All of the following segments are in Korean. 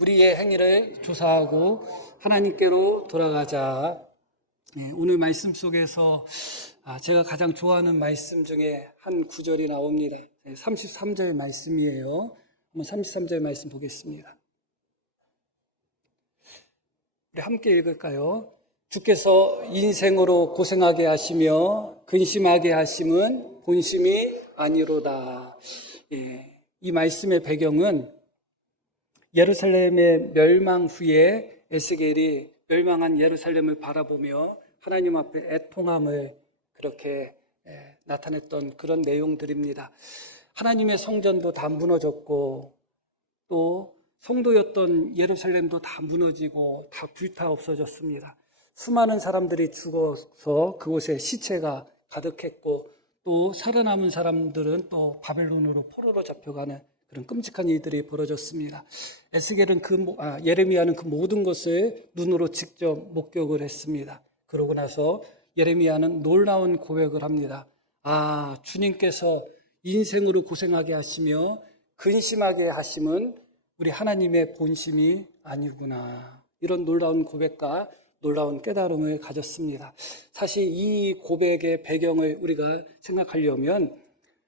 우리의 행위를 조사하고 하나님께로 돌아가자. 오늘 말씀 속에서 제가 가장 좋아하는 말씀 중에 한 구절이 나옵니다. 33절 말씀이에요. 한번 33절 말씀 보겠습니다. 우리 함께 읽을까요? 주께서 인생으로 고생하게 하시며 근심하게 하심은 본심이 아니로다. 이 말씀의 배경은 예루살렘의 멸망 후에 에스겔이 멸망한 예루살렘을 바라보며 하나님 앞에 애통함을 그렇게 나타냈던 그런 내용들입니다. 하나님의 성전도 다 무너졌고 또 성도였던 예루살렘도 다 무너지고 다 불타 없어졌습니다. 수많은 사람들이 죽어서 그곳에 시체가 가득했고 또 살아남은 사람들은 또 바벨론으로 포로로 잡혀가는 그런 끔찍한 일들이 벌어졌습니다. 에스겔은 예레미야는 그 모든 것을 눈으로 직접 목격을 했습니다. 그러고 나서 예레미야는 놀라운 고백을 합니다. 주님께서 인생으로 고생하게 하시며 근심하게 하심은 우리 하나님의 본심이 아니구나. 이런 놀라운 고백과 놀라운 깨달음을 가졌습니다. 사실 이 고백의 배경을 우리가 생각하려면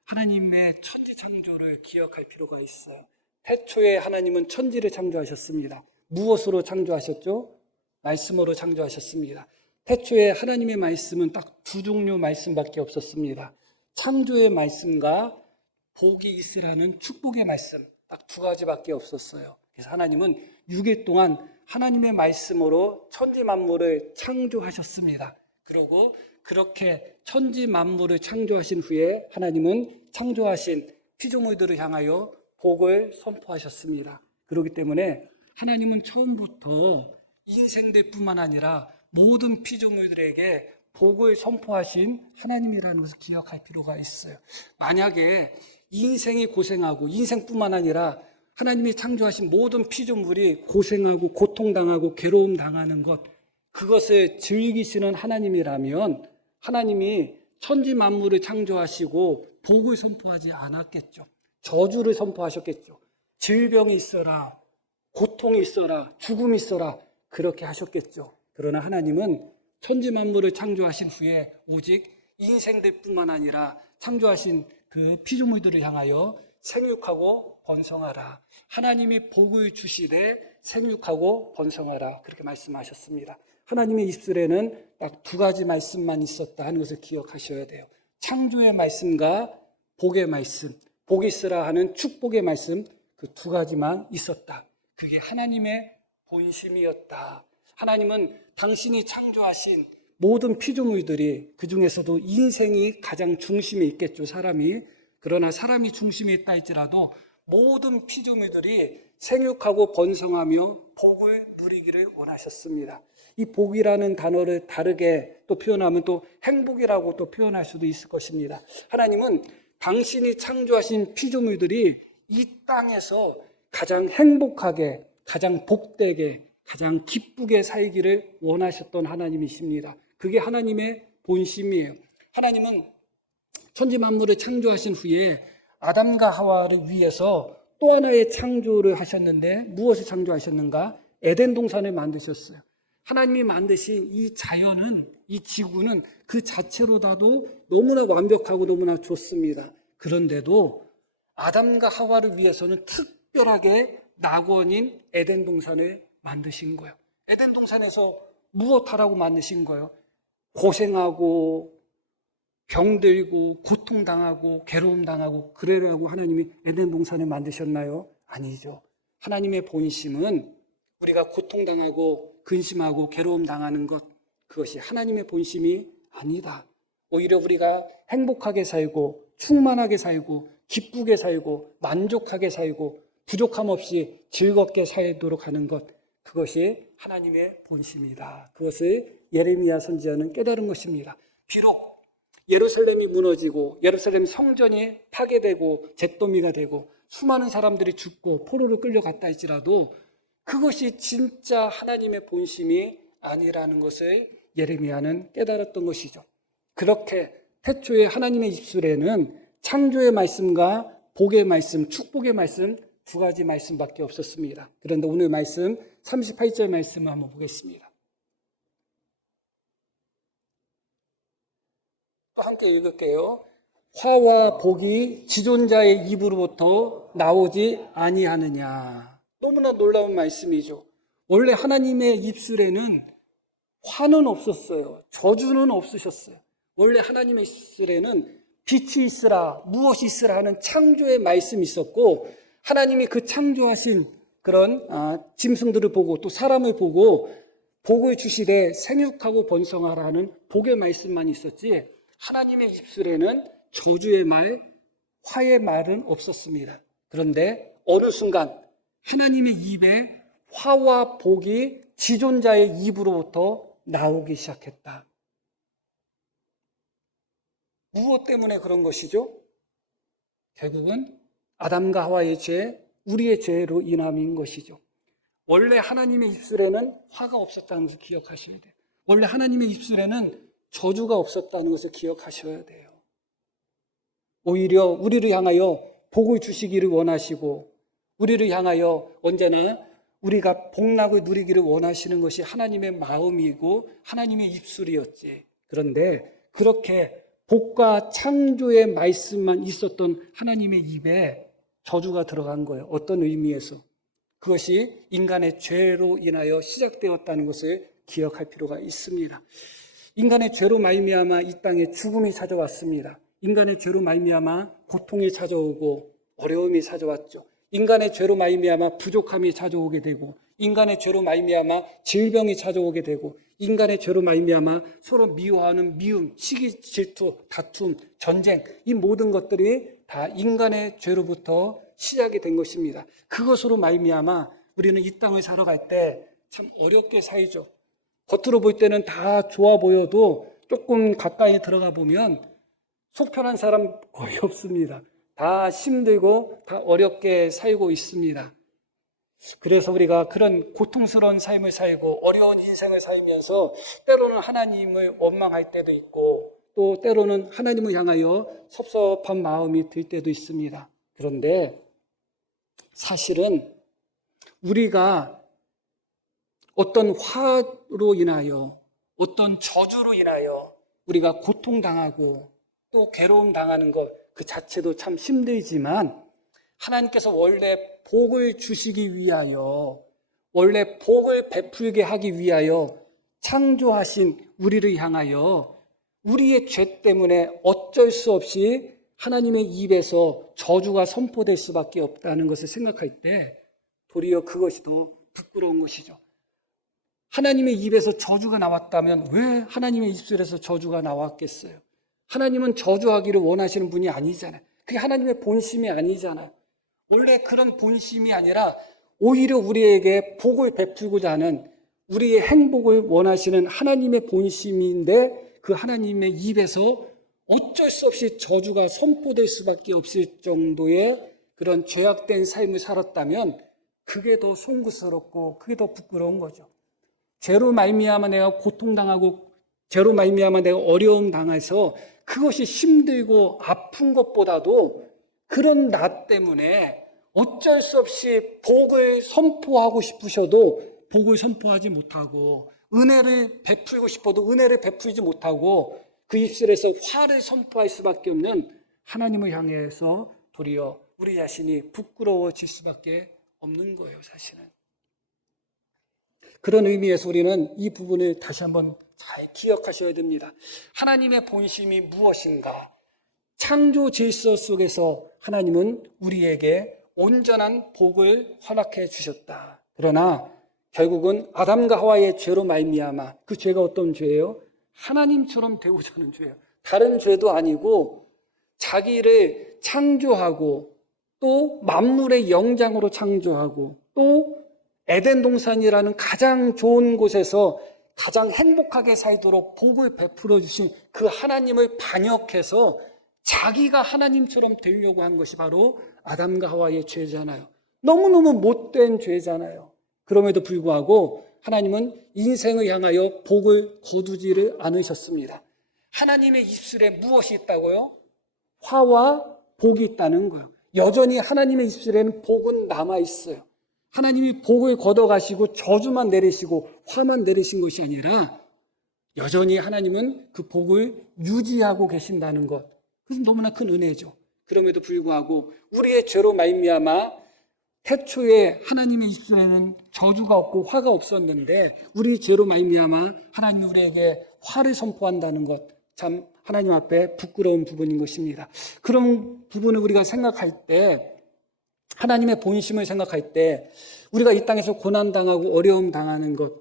하나님의 천지 창조를 기억할 필요가 있어요. 태초에 하나님은 천지를 창조하셨습니다. 무엇으로 창조하셨죠? 말씀으로 창조하셨습니다. 태초에 하나님의 말씀은 딱 두 종류 말씀밖에 없었습니다. 창조의 말씀과 복이 있으라는 축복의 말씀, 딱 두 가지밖에 없었어요. 그래서 하나님은 6일 동안 하나님의 말씀으로 천지 만물을 창조하셨습니다. 그리고 그렇게 천지 만물을 창조하신 후에 하나님은 창조하신 피조물들을 향하여 복을 선포하셨습니다. 그렇기 때문에 하나님은 처음부터 인생들 뿐만 아니라 모든 피조물들에게 복을 선포하신 하나님이라는 것을 기억할 필요가 있어요. 만약에 인생이 고생하고 인생뿐만 아니라 하나님이 창조하신 모든 피조물이 고생하고 고통당하고 괴로움 당하는 것, 그것을 즐기시는 하나님이라면 하나님이 천지 만물을 창조하시고 복을 선포하지 않았겠죠. 저주를 선포하셨겠죠. 질병이 있어라, 고통이 있어라, 죽음이 있어라, 그렇게 하셨겠죠. 그러나 하나님은 천지 만물을 창조하신 후에 오직 인생들 뿐만 아니라 창조하신 그 피조물들을 향하여 생육하고 번성하라. 하나님이 복을 주시되 생육하고 번성하라. 그렇게 말씀하셨습니다. 하나님의 입술에는 딱 두 가지 말씀만 있었다 하는 것을 기억하셔야 돼요. 창조의 말씀과 복의 말씀, 복이 있으라 하는 축복의 말씀, 그 두 가지만 있었다. 그게 하나님의 본심이었다. 하나님은 당신이 창조하신 모든 피조물들이, 그 중에서도 인생이 가장 중심에 있겠죠, 사람이. 그러나 사람이 중심에 있다 할지라도 모든 피조물들이 생육하고 번성하며 복을 누리기를 원하셨습니다. 이 복이라는 단어를 다르게 또 표현하면 또 행복이라고 또 표현할 수도 있을 것입니다. 하나님은 당신이 창조하신 피조물들이 이 땅에서 가장 행복하게, 가장 복되게, 가장 기쁘게 살기를 원하셨던 하나님이십니다. 그게 하나님의 본심이에요. 하나님은 천지 만물을 창조하신 후에 아담과 하와를 위해서 또 하나의 창조를 하셨는데 무엇을 창조하셨는가? 에덴 동산을 만드셨어요. 하나님이 만드신 이 자연은, 이 지구는 그 자체로다도 너무나 완벽하고 너무나 좋습니다. 그런데도 아담과 하와를 위해서는 특별하게 낙원인 에덴 동산을 만드신 거예요. 에덴 동산에서 무엇하라고 만드신 거예요? 고생하고 병들고 고통당하고 괴로움당하고 그러라고 하나님이 에덴 동산을 만드셨나요? 아니죠. 하나님의 본심은 우리가 고통당하고 근심하고 괴로움당하는 것, 그것이 하나님의 본심이 아니다. 오히려 우리가 행복하게 살고 충만하게 살고 기쁘게 살고 만족하게 살고 부족함 없이 즐겁게 살도록 하는 것, 그것이 하나님의 본심이다. 그것을 예레미야 선지자는 깨달은 것입니다. 비록 예루살렘이 무너지고 예루살렘 성전이 파괴되고 잿더미가 되고 수많은 사람들이 죽고 포로로 끌려갔다 할지라도 그것이 진짜 하나님의 본심이 아니라는 것을 예레미야는 깨달았던 것이죠. 그렇게 태초에 하나님의 입술에는 창조의 말씀과 복의 말씀, 축복의 말씀 두 가지 말씀밖에 없었습니다. 그런데 오늘 말씀 38절 말씀을 한번 보겠습니다. 또 함께 읽을게요. 화와 복이 지존자의 입으로부터 나오지 아니하느냐. 너무나 놀라운 말씀이죠. 원래 하나님의 입술에는 화는 없었어요. 저주는 없으셨어요. 원래 하나님의 입술에는 빛이 있으라, 무엇이 있으라 하는 창조의 말씀이 있었고, 하나님이 그 창조하신 그런 짐승들을 보고 또 사람을 보고 복을 주시되 생육하고 번성하라 하는 복의 말씀만 있었지, 하나님의 입술에는 저주의 말, 화의 말은 없었습니다. 그런데 어느 순간 하나님의 입에 화와 복이 지존자의 입으로부터 나오기 시작했다. 무엇 때문에 그런 것이죠? 결국은 아담과 하와의 죄, 우리의 죄로 인함인 것이죠. 원래 하나님의 입술에는 화가 없었다는 것을 기억하셔야 돼요. 원래 하나님의 입술에는 저주가 없었다는 것을 기억하셔야 돼요. 오히려 우리를 향하여 복을 주시기를 원하시고, 우리를 향하여 언제나 우리가 복락을 누리기를 원하시는 것이 하나님의 마음이고 하나님의 입술이었지. 그런데 그렇게 복과 창조의 말씀만 있었던 하나님의 입에 저주가 들어간 거예요. 어떤 의미에서? 그것이 인간의 죄로 인하여 시작되었다는 것을 기억할 필요가 있습니다. 인간의 죄로 말미암아 이 땅에 죽음이 찾아왔습니다. 인간의 죄로 말미암아 고통이 찾아오고 어려움이 찾아왔죠. 인간의 죄로 말미암아 부족함이 찾아오게 되고, 인간의 죄로 말미암아 질병이 찾아오게 되고, 인간의 죄로 말미암아 서로 미워하는 미움, 시기, 질투, 다툼, 전쟁, 이 모든 것들이 다 인간의 죄로부터 시작이 된 것입니다. 그것으로 말미암아 우리는 이 땅을 살아갈 때 참 어렵게 살죠. 겉으로 볼 때는 다 좋아 보여도 조금 가까이 들어가 보면 속 편한 사람 거의 없습니다. 다 힘들고 다 어렵게 살고 있습니다. 그래서 우리가 그런 고통스러운 삶을 살고 어려운 인생을 살면서 때로는 하나님을 원망할 때도 있고, 또 때로는 하나님을 향하여 섭섭한 마음이 들 때도 있습니다. 그런데 사실은 우리가 어떤 화로 인하여, 어떤 저주로 인하여 우리가 고통당하고 또 괴로움 당하는 것 그 자체도 참 힘들지만, 하나님께서 원래 복을 주시기 위하여, 원래 복을 베풀게 하기 위하여 창조하신 우리를 향하여 우리의 죄 때문에 어쩔 수 없이 하나님의 입에서 저주가 선포될 수밖에 없다는 것을 생각할 때 도리어 그것이 더 부끄러운 것이죠. 하나님의 입에서 저주가 나왔다면 왜 하나님의 입술에서 저주가 나왔겠어요? 하나님은 저주하기를 원하시는 분이 아니잖아요. 그게 하나님의 본심이 아니잖아요. 원래 그런 본심이 아니라 오히려 우리에게 복을 베풀고자 하는, 우리의 행복을 원하시는 하나님의 본심인데, 그 하나님의 입에서 어쩔 수 없이 저주가 선포될 수밖에 없을 정도의 그런 죄악된 삶을 살았다면 그게 더 송구스럽고 그게 더 부끄러운 거죠. 죄로 말미암아 내가 고통당하고 죄로 말미암아 내가 어려움 당해서 그것이 힘들고 아픈 것보다도 그런 나 때문에 어쩔 수 없이 복을 선포하고 싶으셔도 복을 선포하지 못하고, 은혜를 베풀고 싶어도 은혜를 베풀지 못하고 그 입술에서 화를 선포할 수밖에 없는 하나님을 향해서 도리어 우리 자신이 부끄러워질 수밖에 없는 거예요, 사실은. 그런 의미에서 우리는 이 부분을 다시 한번 잘 기억하셔야 됩니다. 하나님의 본심이 무엇인가? 창조 질서 속에서 하나님은 우리에게 온전한 복을 허락해 주셨다. 그러나 결국은 아담과 하와의 죄로 말미암아, 그 죄가 어떤 죄예요? 하나님처럼 되고자 하는 죄예요. 다른 죄도 아니고 자기를 창조하고 또 만물의 영장으로 창조하고 또 에덴 동산이라는 가장 좋은 곳에서 가장 행복하게 살도록 복을 베풀어 주신 그 하나님을 반역해서 자기가 하나님처럼 되려고 한 것이 바로 아담과 하와의 죄잖아요. 너무너무 못된 죄잖아요. 그럼에도 불구하고 하나님은 인생을 향하여 복을 거두지를 않으셨습니다. 하나님의 입술에 무엇이 있다고요? 화와 복이 있다는 거예요. 여전히 하나님의 입술에는 복은 남아있어요. 하나님이 복을 걷어가시고 저주만 내리시고 화만 내리신 것이 아니라 여전히 하나님은 그 복을 유지하고 계신다는 것. 그것은 너무나 큰 은혜죠. 그럼에도 불구하고 우리의 죄로 말미암아 태초에 하나님의 입술에는 저주가 없고 화가 없었는데 우리 죄로 말미암아 하나님이 우리에게 화를 선포한다는 것, 참 하나님 앞에 부끄러운 부분인 것입니다. 그런 부분을 우리가 생각할 때, 하나님의 본심을 생각할 때 우리가 이 땅에서 고난당하고 어려움 당하는 것,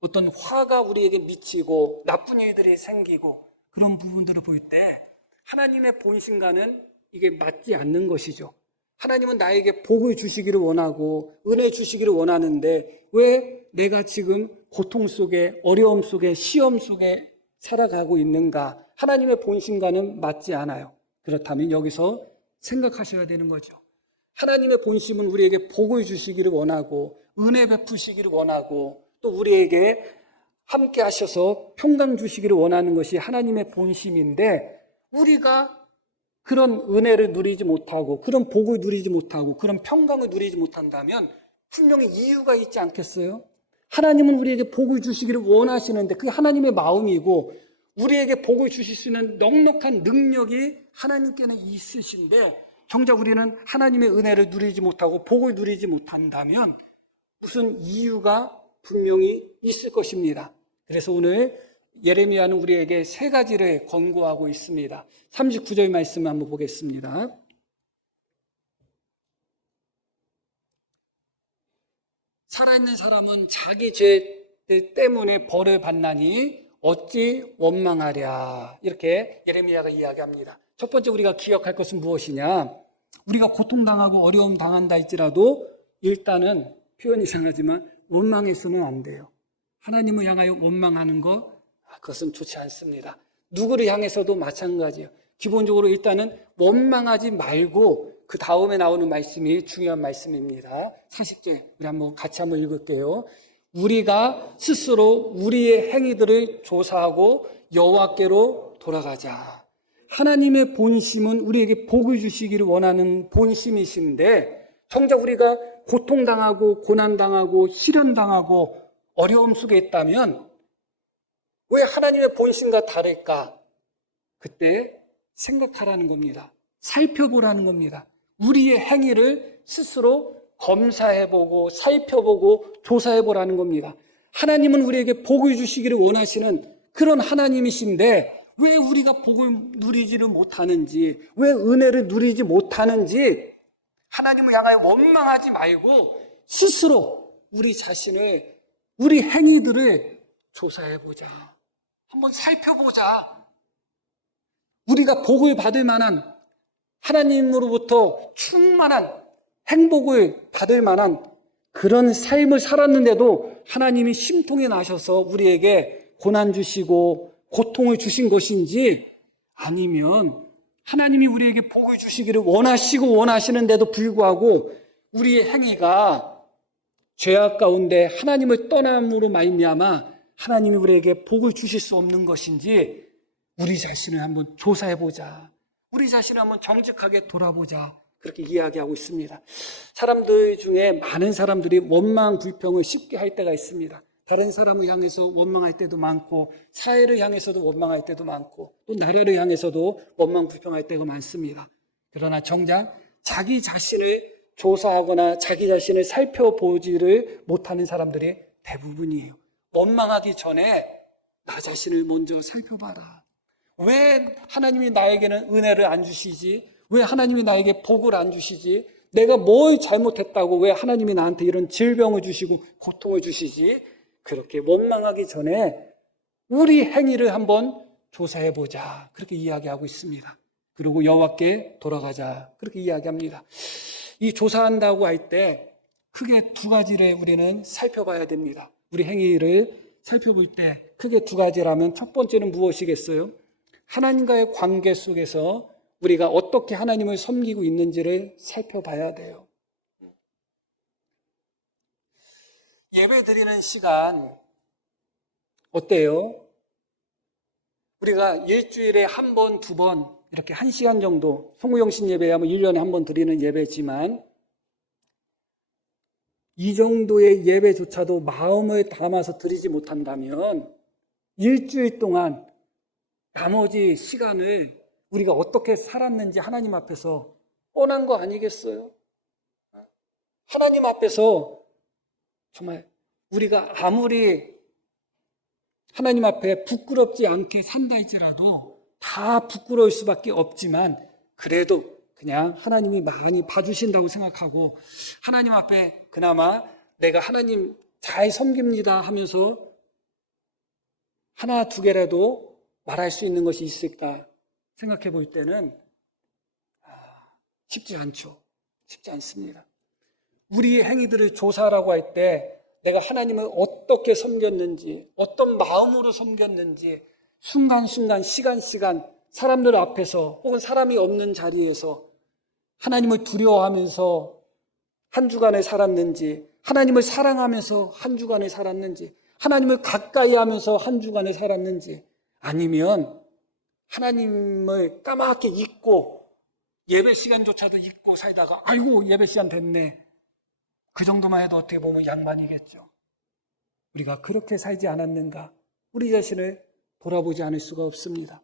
어떤 화가 우리에게 미치고 나쁜 일들이 생기고 그런 부분들을 볼 때 하나님의 본심과는 이게 맞지 않는 것이죠. 하나님은 나에게 복을 주시기를 원하고 은혜 주시기를 원하는데 왜 내가 지금 고통 속에, 어려움 속에, 시험 속에 살아가고 있는가? 하나님의 본심과는 맞지 않아요. 그렇다면 여기서 생각하셔야 되는 거죠. 하나님의 본심은 우리에게 복을 주시기를 원하고 은혜 베푸시기를 원하고 또 우리에게 함께 하셔서 평강 주시기를 원하는 것이 하나님의 본심인데 우리가 그런 은혜를 누리지 못하고 그런 복을 누리지 못하고 그런 평강을 누리지 못한다면 분명히 이유가 있지 않겠어요? 하나님은 우리에게 복을 주시기를 원하시는데 그게 하나님의 마음이고 우리에게 복을 주실 수 있는 넉넉한 능력이 하나님께는 있으신데 정작 우리는 하나님의 은혜를 누리지 못하고 복을 누리지 못한다면 무슨 이유가 분명히 있을 것입니다. 그래서 오늘 예레미야는 우리에게 세 가지를 권고하고 있습니다. 39절 말씀 한번 보겠습니다. 살아있는 사람은 자기 죄 때문에 벌을 받나니 어찌 원망하랴. 이렇게 예레미야가 이야기합니다. 첫 번째 우리가 기억할 것은 무엇이냐? 우리가 고통당하고 어려움 당한다 할지라도 일단은 표현이 이상하지만 원망해서는 안 돼요. 하나님을 향하여 원망하는 것, 그것은 좋지 않습니다. 누구를 향해서도 마찬가지예요. 기본적으로 일단은 원망하지 말고 그 다음에 나오는 말씀이 중요한 말씀입니다. 40절 우리 한번 같이 한번 읽을게요. 우리가 스스로 우리의 행위들을 조사하고 여호와께로 돌아가자. 하나님의 본심은 우리에게 복을 주시기를 원하는 본심이신데 정작 우리가 고통당하고 고난당하고 시련당하고 어려움 속에 있다면 왜 하나님의 본심과 다를까? 그때 생각하라는 겁니다. 살펴보라는 겁니다. 우리의 행위를 스스로 검사해보고 살펴보고 조사해보라는 겁니다. 하나님은 우리에게 복을 주시기를 원하시는 그런 하나님이신데 왜 우리가 복을 누리지를 못하는지, 왜 은혜를 누리지 못하는지 하나님을 향하여 원망하지 말고 스스로 우리 자신을, 우리 행위들을 조사해보자. 한번 살펴보자. 우리가 복을 받을 만한 하나님으로부터 충만한 행복을 받을 만한 그런 삶을 살았는데도 하나님이 심통에 나셔서 우리에게 고난 주시고 고통을 주신 것인지 아니면 하나님이 우리에게 복을 주시기를 원하시고 원하시는데도 불구하고 우리의 행위가 죄악 가운데 하나님을 떠남으로 말미암아 하나님이 우리에게 복을 주실 수 없는 것인지 우리 자신을 한번 조사해보자. 우리 자신을 한번 정직하게 돌아보자. 그렇게 이야기하고 있습니다. 사람들 중에 많은 사람들이 원망, 불평을 쉽게 할 때가 있습니다. 다른 사람을 향해서 원망할 때도 많고 사회를 향해서도 원망할 때도 많고 또 나라를 향해서도 원망, 불평할 때가 많습니다. 그러나 정작 자기 자신을 조사하거나 자기 자신을 살펴보지를 못하는 사람들이 대부분이에요. 원망하기 전에 나 자신을 먼저 살펴봐라. 왜 하나님이 나에게는 은혜를 안 주시지? 왜 하나님이 나에게 복을 안 주시지? 내가 뭘 잘못했다고 왜 하나님이 나한테 이런 질병을 주시고 고통을 주시지? 그렇게 원망하기 전에 우리 행위를 한번 조사해보자. 그렇게 이야기하고 있습니다. 그리고 여호와께 돌아가자. 그렇게 이야기합니다. 이 조사한다고 할 때 크게 두 가지를 우리는 살펴봐야 됩니다. 우리 행위를 살펴볼 때 크게 두 가지라면 첫 번째는 무엇이겠어요? 하나님과의 관계 속에서 우리가 어떻게 하나님을 섬기고 있는지를 살펴봐야 돼요. 예배 드리는 시간 어때요? 우리가 일주일에 한 번, 두 번 이렇게 1시간 정도, 송구영신 예배하면 1년에 한 번 드리는 예배지만 이 정도의 예배조차도 마음을 담아서 드리지 못한다면 일주일 동안 나머지 시간을 우리가 어떻게 살았는지 하나님 앞에서 뻔한 거 아니겠어요? 하나님 앞에서 정말 우리가 아무리 하나님 앞에 부끄럽지 않게 산다 할지라도 다 부끄러울 수밖에 없지만 그래도 그냥 하나님이 많이 봐주신다고 생각하고 하나님 앞에 그나마 내가 하나님 잘 섬깁니다 하면서 하나 두 개라도 말할 수 있는 것이 있을까 생각해 볼 때는 쉽지 않죠. 쉽지 않습니다. 우리 행위들을 조사라고 할 때 내가 하나님을 어떻게 섬겼는지, 어떤 마음으로 섬겼는지 순간순간, 시간 사람들 앞에서 혹은 사람이 없는 자리에서 하나님을 두려워하면서 한 주간을 살았는지, 하나님을 사랑하면서 한 주간을 살았는지, 하나님을 가까이 하면서 한 주간을 살았는지, 아니면 하나님을 까맣게 잊고 예배 시간조차도 잊고 살다가 아이고 예배 시간 됐네. 그 정도만 해도 어떻게 보면 양반이겠죠. 우리가 그렇게 살지 않았는가? 우리 자신을 돌아보지 않을 수가 없습니다.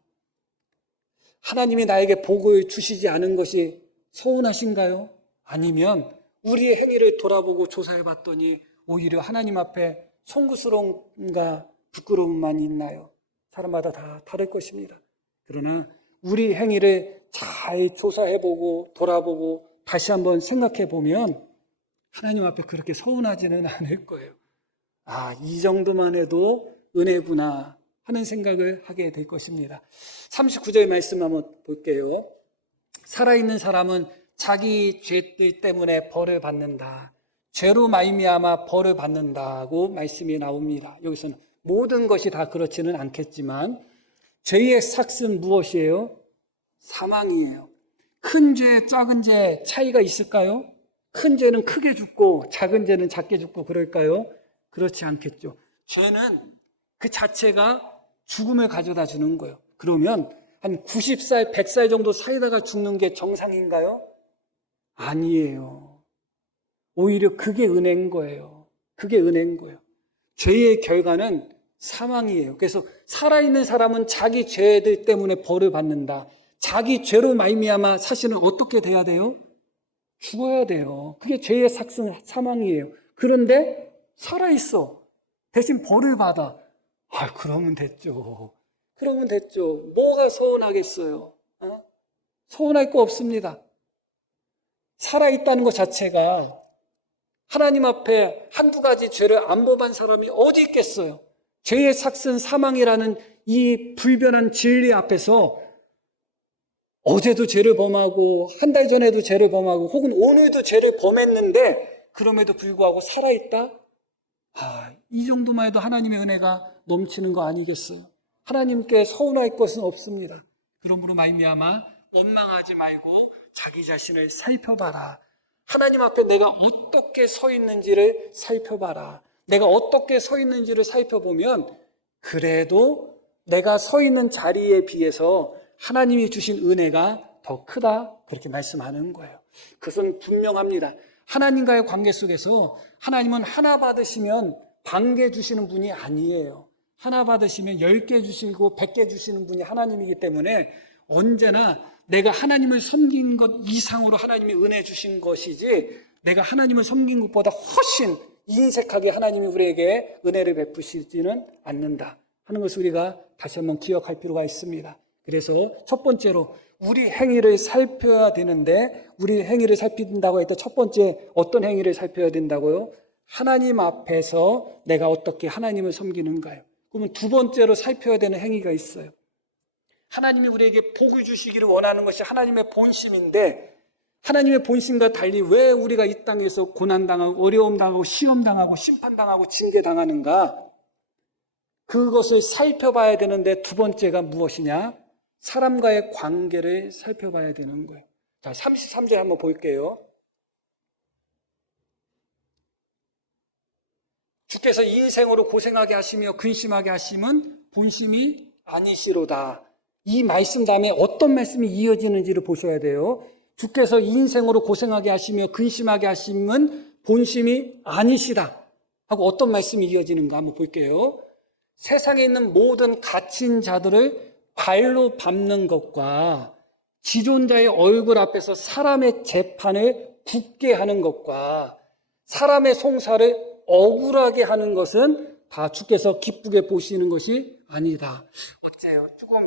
하나님이 나에게 복을 주시지 않은 것이 서운하신가요? 아니면 우리의 행위를 돌아보고 조사해 봤더니 오히려 하나님 앞에 송구스러움과 부끄러움만 있나요? 사람마다 다 다를 것입니다. 그러나 우리 행위를 잘 조사해보고 돌아보고 다시 한번 생각해보면 하나님 앞에 그렇게 서운하지는 않을 거예요. 이 정도만 해도 은혜구나 하는 생각을 하게 될 것입니다. 39절 말씀 한번 볼게요. 살아있는 사람은 자기 죄들 때문에 벌을 받는다. 죄로 말미암아 벌을 받는다고 말씀이 나옵니다. 여기서는 모든 것이 다 그렇지는 않겠지만 죄의 삭은 무엇이에요? 사망이에요. 큰 죄, 작은 죄 차이가 있을까요? 큰 죄는 크게 죽고 작은 죄는 작게 죽고 그럴까요? 그렇지 않겠죠. 죄는 그 자체가 죽음을 가져다 주는 거예요. 그러면 한 90살, 100살 정도 살다가 죽는 게 정상인가요? 아니에요. 오히려 그게 은혜인 거예요. 그게 은혜인 거예요. 죄의 결과는 사망이에요. 그래서 살아있는 사람은 자기 죄들 때문에 벌을 받는다. 자기 죄로 말미암아 사실은 어떻게 돼야 돼요? 죽어야 돼요. 그게 죄의 삭은 사망이에요. 그런데 살아있어. 대신 벌을 받아. 그러면 됐죠. 그러면 됐죠. 뭐가 서운하겠어요? 서운할 거 없습니다. 살아있다는 것 자체가 하나님 앞에 한두 가지 죄를 안 범한 사람이 어디 있겠어요? 죄의 삭은 사망이라는 이 불변한 진리 앞에서 어제도 죄를 범하고 한 달 전에도 죄를 범하고 혹은 오늘도 죄를 범했는데 그럼에도 불구하고 살아있다? 이 정도만 해도 하나님의 은혜가 넘치는 거 아니겠어요? 하나님께 서운할 것은 없습니다. 그러므로 말미암아 원망하지 말고 자기 자신을 살펴봐라. 하나님 앞에 내가 어떻게 서 있는지를 살펴봐라. 내가 어떻게 서 있는지를 살펴보면 그래도 내가 서 있는 자리에 비해서 하나님이 주신 은혜가 더 크다 그렇게 말씀하는 거예요. 그것은 분명합니다. 하나님과의 관계 속에서 하나님은 하나 받으시면 1,000개 주시는 분이 아니에요. 하나 받으시면 10개 주시고 100개 주시는 분이 하나님이기 때문에 언제나 내가 하나님을 섬긴 것 이상으로 하나님이 은혜 주신 것이지 내가 하나님을 섬긴 것보다 훨씬 인색하게 하나님이 우리에게 은혜를 베푸시지는 않는다 하는 것을 우리가 다시 한번 기억할 필요가 있습니다. 그래서 첫 번째로 우리 행위를 살펴야 되는데 우리 행위를 살핀다고 했을 때 첫 번째 어떤 행위를 살펴야 된다고요? 하나님 앞에서 내가 어떻게 하나님을 섬기는가요? 그러면 두 번째로 살펴야 되는 행위가 있어요. 하나님이 우리에게 복을 주시기를 원하는 것이 하나님의 본심인데 하나님의 본심과 달리 왜 우리가 이 땅에서 고난당하고 어려움당하고 시험당하고 심판당하고 징계당하는가? 그것을 살펴봐야 되는데 두 번째가 무엇이냐? 사람과의 관계를 살펴봐야 되는 거예요. 자, 33절 한번 볼게요. 주께서 인생으로 고생하게 하시며 근심하게 하심은 본심이 아니시로다. 이 말씀 다음에 어떤 말씀이 이어지는지를 보셔야 돼요. 주께서 인생으로 고생하게 하시며 근심하게 하심은 본심이 아니시다 하고 어떤 말씀이 이어지는가 한번 볼게요. 세상에 있는 모든 갇힌 자들을 발로 밟는 것과 지존자의 얼굴 앞에서 사람의 재판을 굳게 하는 것과 사람의 송사를 억울하게 하는 것은 다 주께서 기쁘게 보시는 것이 아니다. 어째요? 조금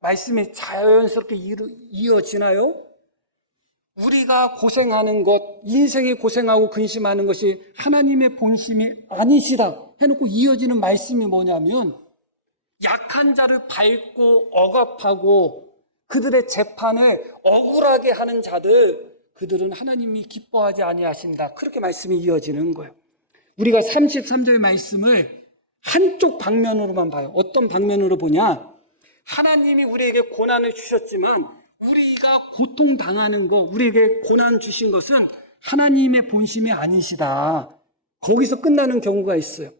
말씀이 자연스럽게 이어지나요? 우리가 고생하는 것, 인생이 고생하고 근심하는 것이 하나님의 본심이 아니시다 해놓고 이어지는 말씀이 뭐냐면 약한 자를 밟고 억압하고 그들의 재판을 억울하게 하는 자들, 그들은 하나님이 기뻐하지 아니하신다. 그렇게 말씀이 이어지는 거예요. 우리가 33절 말씀을 한쪽 방면으로만 봐요. 어떤 방면으로 보냐? 하나님이 우리에게 고난을 주셨지만 우리가 고통당하는 거, 우리에게 고난 주신 것은 하나님의 본심이 아니시다. 거기서 끝나는 경우가 있어요.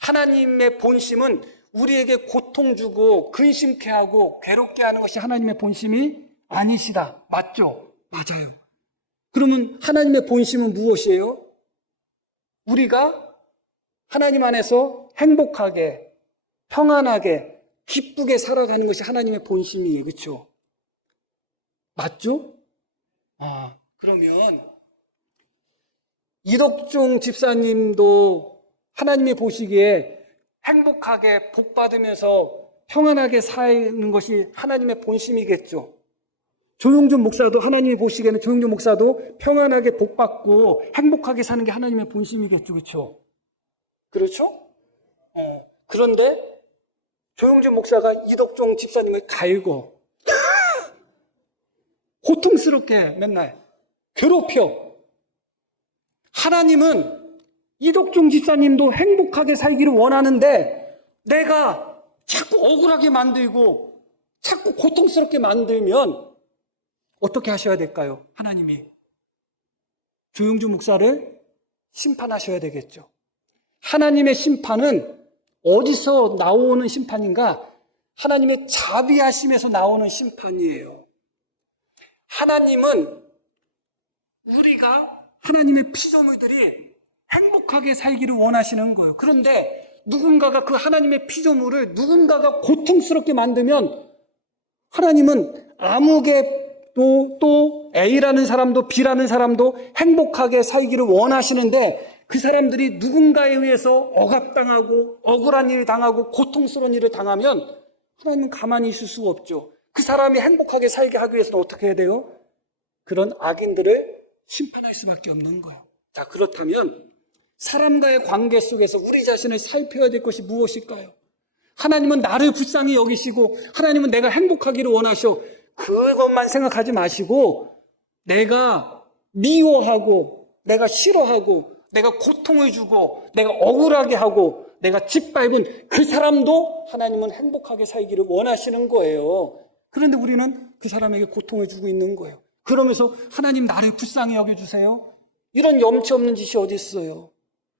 하나님의 본심은 우리에게 고통 주고 근심케 하고 괴롭게 하는 것이 하나님의 본심이 아니시다. 맞죠? 맞아요. 그러면 하나님의 본심은 무엇이에요? 우리가 하나님 안에서 행복하게, 평안하게, 기쁘게 살아가는 것이 하나님의 본심이에요. 그렇죠? 맞죠? 그러면 이덕종 집사님도 하나님이 보시기에 행복하게 복받으면서 평안하게 사는 것이 하나님의 본심이겠죠. 조용준 목사도 하나님이 보시기에는 조용준 목사도 평안하게 복받고 행복하게 사는 게 하나님의 본심이겠죠. 그렇죠? 그렇죠? 그런데 조용준 목사가 이덕종 집사님을 갈고 고통스럽게 맨날 괴롭혀. 하나님은 이덕종 집사님도 행복하게 살기를 원하는데 내가 자꾸 억울하게 만들고 자꾸 고통스럽게 만들면 어떻게 하셔야 될까요? 하나님이 조용준 목사를 심판하셔야 되겠죠. 하나님의 심판은 어디서 나오는 심판인가? 하나님의 자비하심에서 나오는 심판이에요. 하나님은 우리가 하나님의 피조물들이 행복하게 살기를 원하시는 거예요. 그런데 누군가가 그 하나님의 피조물을 누군가가 고통스럽게 만들면 하나님은 아무개도 또 A라는 사람도 B라는 사람도 행복하게 살기를 원하시는데 그 사람들이 누군가에 의해서 억압당하고 억울한 일을 당하고 고통스러운 일을 당하면 하나님은 가만히 있을 수가 없죠. 그 사람이 행복하게 살게 하기 위해서는 어떻게 해야 돼요? 그런 악인들을 심판할 수밖에 없는 거예요. 자, 그렇다면 사람과의 관계 속에서 우리 자신을 살펴야 될 것이 무엇일까요? 하나님은 나를 불쌍히 여기시고 하나님은 내가 행복하기를 원하셔. 그것만 생각하지 마시고 내가 미워하고 내가 싫어하고 내가 고통을 주고 내가 억울하게 하고 내가 짓밟은 그 사람도 하나님은 행복하게 살기를 원하시는 거예요. 그런데 우리는 그 사람에게 고통을 주고 있는 거예요. 그러면서 하나님 나를 불쌍히 여겨주세요. 이런 염치 없는 짓이 어디 있어요?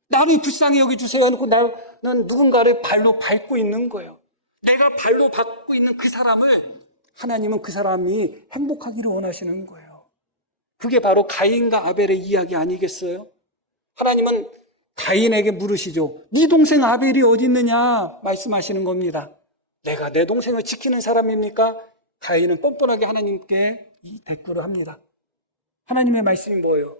나를 불쌍히 여겨주세요 하고 나는 누군가를 발로 밟고 있는 거예요. 내가 발로 밟고 있는 그 사람을 하나님은 그 사람이 행복하기를 원하시는 거예요. 그게 바로 가인과 아벨의 이야기 아니겠어요? 하나님은 가인에게 물으시죠. 네 동생 아벨이 어디 있느냐 말씀하시는 겁니다. 내가 내 동생을 지키는 사람입니까? 가인은 뻔뻔하게 하나님께 이 대꾸를 합니다. 하나님의 말씀이 뭐예요?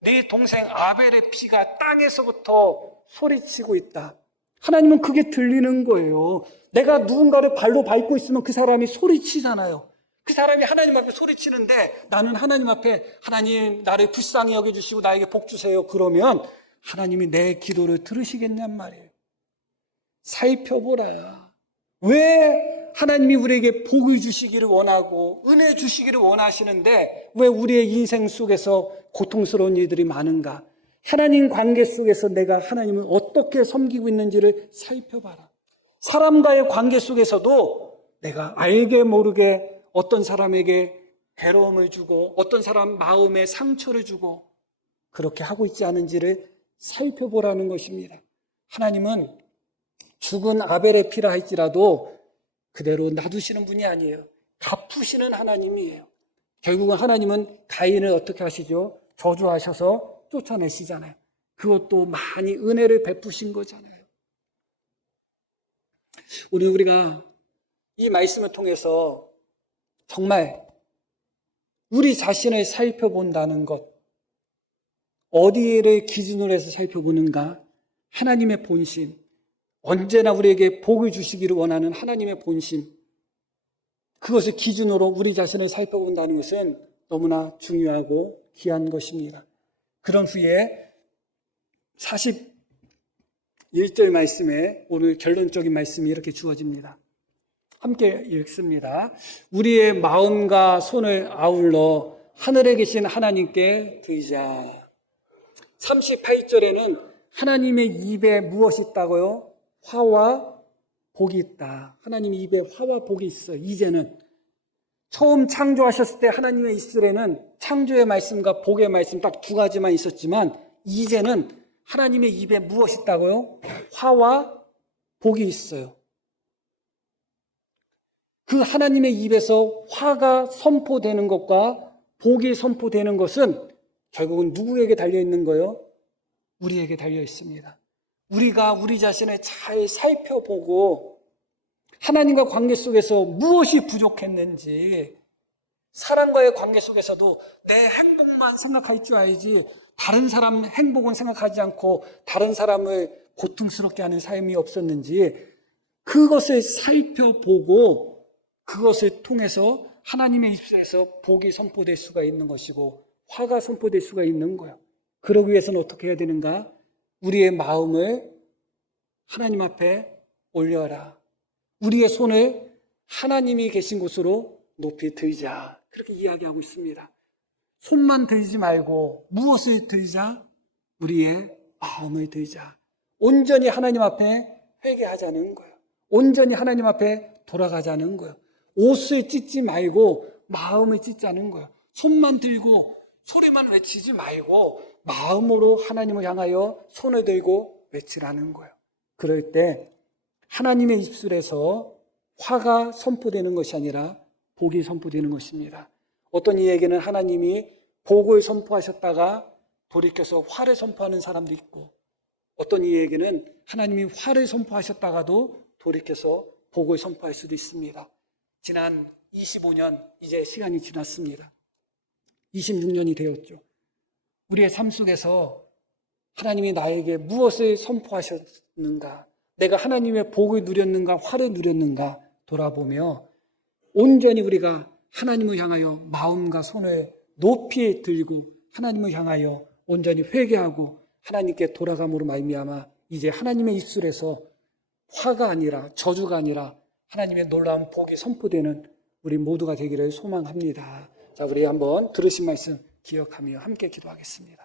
네 동생 아벨의 피가 땅에서부터 소리치고 있다. 하나님은 그게 들리는 거예요. 내가 누군가를 발로 밟고 있으면 그 사람이 소리치잖아요. 그 사람이 하나님 앞에 소리치는데 나는 하나님 앞에 하나님 나를 불쌍히 여겨주시고 나에게 복 주세요. 그러면 하나님이 내 기도를 들으시겠냔 말이에요. 살펴보라. 왜 하나님이 우리에게 복을 주시기를 원하고 은혜 주시기를 원하시는데 왜 우리의 인생 속에서 고통스러운 일들이 많은가? 하나님 관계 속에서 내가 하나님을 어떻게 섬기고 있는지를 살펴봐라. 사람과의 관계 속에서도 내가 알게 모르게 어떤 사람에게 괴로움을 주고 어떤 사람 마음에 상처를 주고 그렇게 하고 있지 않은지를 살펴보라는 것입니다. 하나님은 죽은 아벨의 피라 할지라도 그대로 놔두시는 분이 아니에요. 갚으시는 하나님이에요. 결국은 하나님은 가인을 어떻게 하시죠? 저주하셔서 쫓아내시잖아요. 그것도 많이 은혜를 베푸신 거잖아요. 오늘 우리가 이 말씀을 통해서 정말 우리 자신을 살펴본다는 것, 어디를 기준으로 해서 살펴보는가? 하나님의 본심, 언제나 우리에게 복을 주시기를 원하는 하나님의 본심, 그것을 기준으로 우리 자신을 살펴본다는 것은 너무나 중요하고 귀한 것입니다. 그런 후에 41절 말씀에 오늘 결론적인 말씀이 이렇게 주어집니다. 함께 읽습니다. 우리의 마음과 손을 아울러 하늘에 계신 하나님께 드리자. 38절에는 하나님의 입에 무엇이 있다고요? 화와 복이 있다. 하나님의 입에 화와 복이 있어요. 이제는 처음 창조하셨을 때 하나님의 입술에는 창조의 말씀과 복의 말씀 딱 두 가지만 있었지만 이제는 하나님의 입에 무엇이 있다고요? 화와 복이 있어요. 그 하나님의 입에서 화가 선포되는 것과 복이 선포되는 것은 결국은 누구에게 달려있는 거예요? 우리에게 달려있습니다. 우리가 우리 자신을 잘 살펴보고 하나님과 관계 속에서 무엇이 부족했는지, 사람과의 관계 속에서도 내 행복만 생각할 줄 알지 다른 사람 행복은 생각하지 않고 다른 사람을 고통스럽게 하는 삶이 없었는지 그것을 살펴보고 그것을 통해서 하나님의 입술에서 복이 선포될 수가 있는 것이고 화가 선포될 수가 있는 거예요. 그러기 위해서는 어떻게 해야 되는가? 우리의 마음을 하나님 앞에 올려라. 우리의 손을 하나님이 계신 곳으로 높이 들자. 그렇게 이야기하고 있습니다. 손만 들지 말고 무엇을 들자? 우리의 마음을 들자. 온전히 하나님 앞에 회개하자는 거예요. 온전히 하나님 앞에 돌아가자는 거예요. 옷을 찢지 말고 마음을 찢자는 거예요. 손만 들고 소리만 외치지 말고 마음으로 하나님을 향하여 손을 들고 외치라는 거예요. 그럴 때 하나님의 입술에서 화가 선포되는 것이 아니라 복이 선포되는 것입니다. 어떤 이에게는 하나님이 복을 선포하셨다가 돌이켜서 화를 선포하는 사람도 있고, 어떤 이에게는 하나님이 화를 선포하셨다가도 돌이켜서 복을 선포할 수도 있습니다. 지난 25년 이제 시간이 지났습니다. 26년이 되었죠. 우리의 삶 속에서 하나님이 나에게 무엇을 선포하셨는가, 내가 하나님의 복을 누렸는가 화를 누렸는가 돌아보며 온전히 우리가 하나님을 향하여 마음과 손을 높이 들고 하나님을 향하여 온전히 회개하고 하나님께 돌아감으로 말미암아 이제 하나님의 입술에서 화가 아니라 저주가 아니라 하나님의 놀라운 복이 선포되는 우리 모두가 되기를 소망합니다. 자, 우리 한번 들으신 말씀 기억하며 함께 기도하겠습니다.